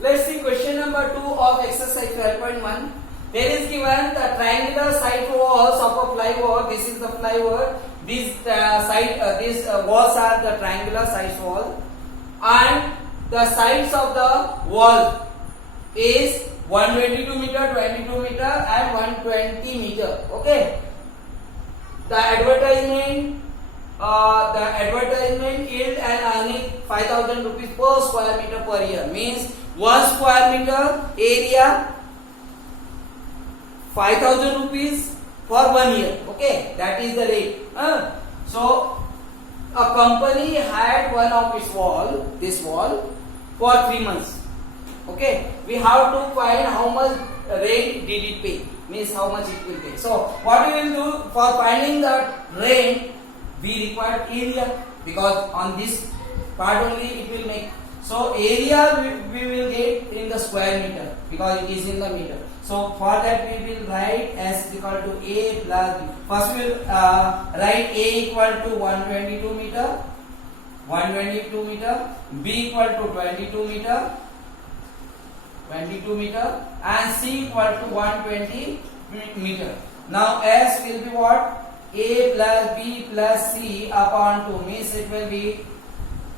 Let's see question number 2 of exercise 12.1. There is given the triangular side walls of a flyover. This is the flyover. These walls are the triangular side wall, and the sides of the wall is 122 meter, 22 meter, and 120 meter. Okay. The advertisement yield and earning 5,000 rupees per square meter per year. Means 1 square meter area 5,000 rupees for 1 year. Okay, that is the rate. So a company had one of its wall, this wall, for 3 months. Okay, we have to find how much rent did it pay. Means how much it will take. So what we will do for finding the rent, we require area, because on this part only it will make. So area we will get in the square meter, because it is in the meter. So for that we will write S equal to A plus B. First we will write A equal to 122 meter, 122 meter, B equal to 22 meter, 22 meter, and C equal to 120 meter. Now S will be what? A plus B plus C upon 2, means it will be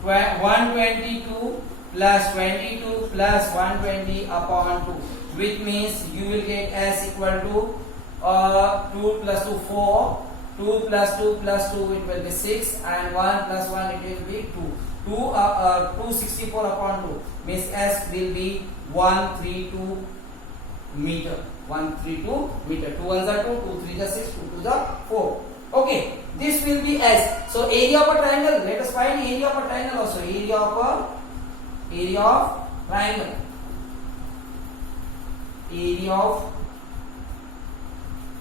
122 plus 22 plus 120 upon 2, which means you will get S equal to 2 plus 2 4, 2 plus 2 plus 2 it will be 6, and 1 plus 1 it will be 2. 264 upon 2 means S will be 132 meter. 132 meter. 2 1s are 2, 2 3s are 6, 2 2s are 4. Okay, this will be S. So area of a triangle. Let us find area of a triangle also. Area of triangle. Area of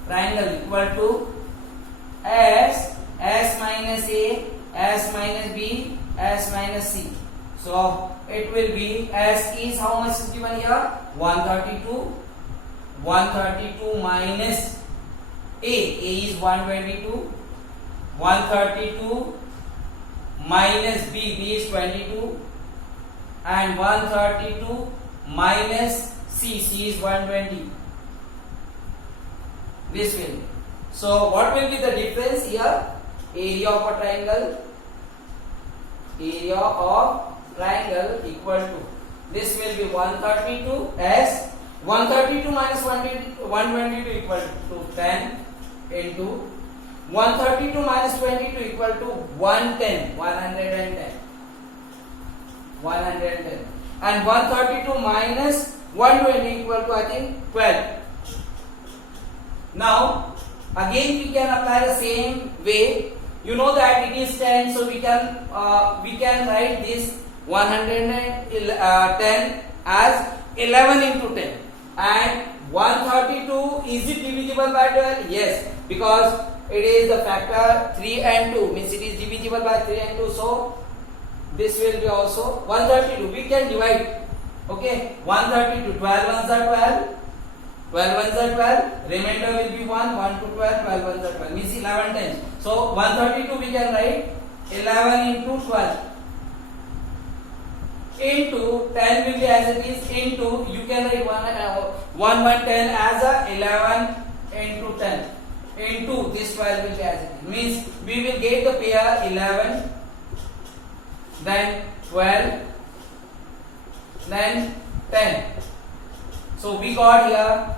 triangle equal to S minus A, S minus B, S minus C. So it will be S is how much is given here? 132. 132 minus A is 122. 132 minus B is 22, and 132 minus C is 120. This will. So what will be the difference here? Area of a triangle. Area of triangle equal to, this will be 132 S. 132 minus 122 equal to 10 into 132 minus 22 equal to 110. 110. And 132 minus 120 equal to, I think, 12. Now again we can apply the same way. You know that it is 10, so we can write this 110 as 11 into 10. And 132, is it divisible by 12? Yes, because it is the factor 3 and 2, means it is divisible by 3 and 2. So this will be also 132. We can divide. Okay, 132. 12 ones are 12. 12 ones are 12. Remainder will be 1. 1 to 12. 12 ones are 12. Means 11 times. So 132 we can write 11 into 12. Into 10 will be as it is, into you can write 110 as a 11 into 10 into this 12 will be as it is. Means we will get the pair 11, then 12, then 10. So we got here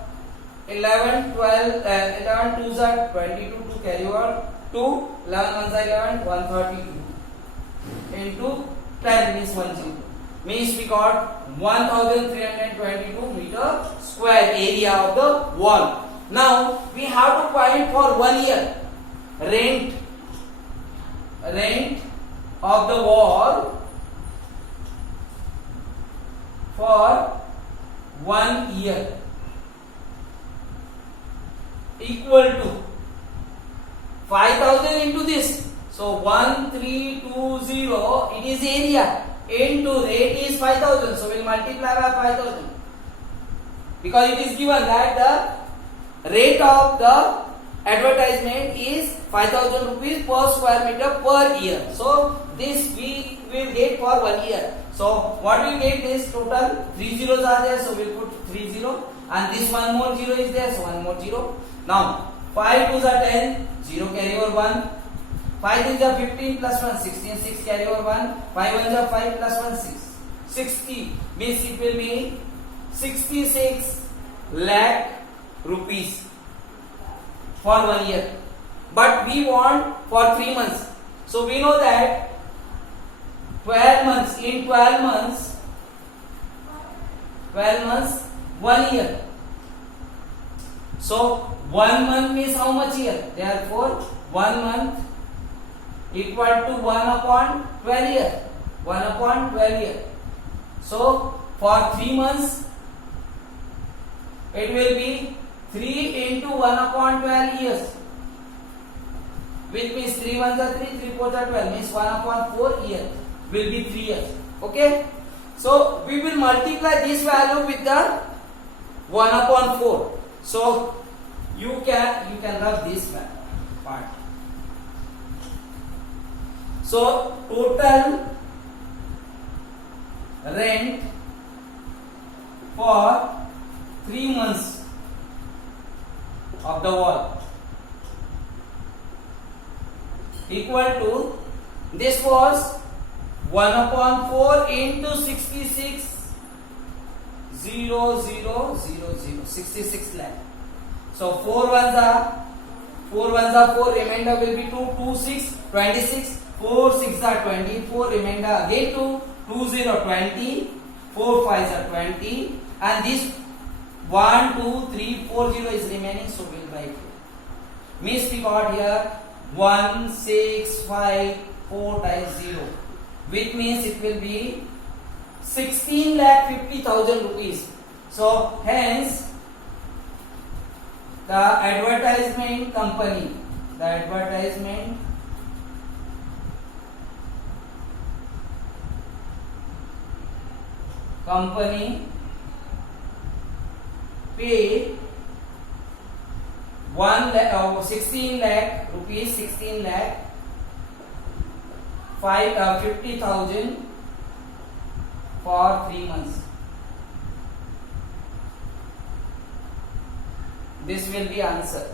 11, 12, 11 2s are 22 to carry over, 2, 11 1s are 11, 132 into 10 means 10. Means we got 1322 meter square area of the wall. Now we have to find for 1 year rent of the wall for 1 year equal to 5,000 into this. So 1320, it is area, into rate is 5,000. So we will multiply by 5,000, because it is given that the rate of the advertisement is 5,000 rupees per square meter per year. So this we will get for 1 year. So what we get is total 3 zeros are there, so we'll put 3 0, and this one more 0 is there, so one more 0. Now 5 2s are 10, 0 carry over 1. 5 3s are 15 plus 1, 16, 6 carry over 1. 5 1s are 5 plus 1, 6. 60 means it will be 66 lakh rupees for 1 year. But we want for 3 months. So we know that 12 months, in 12 months, 1 year. So 1 month means how much year? Therefore 1 month equal to 1 upon 12 year. 1 upon 12 year. So for 3 months it will be 3 into 1 upon 12 years, which means 3 1s are 3, 3 4s are 12, means 1 upon 4 years will be 3 years. Okay, so we will multiply this value with the 1 upon 4. So you can rub this part. So total rent for 3 months of the wall equal to, this was 1 upon 4 into 66 0 0 0 0, 66 lakh. So 4 1s are 4, remainder will be 2, 2 6, 26, 4 6 are 24, remainder again 2 0 20, 4 5s are 20, and this 1 2 3 4 0 is remaining, so we'll write here. Means we got here 1 6 5 4 times 0, which means it will be 16,50,000 rupees. So hence the advertisement company paid 16 lakh rupees, 16 lakh 50,000 for 3 months. This will be answer.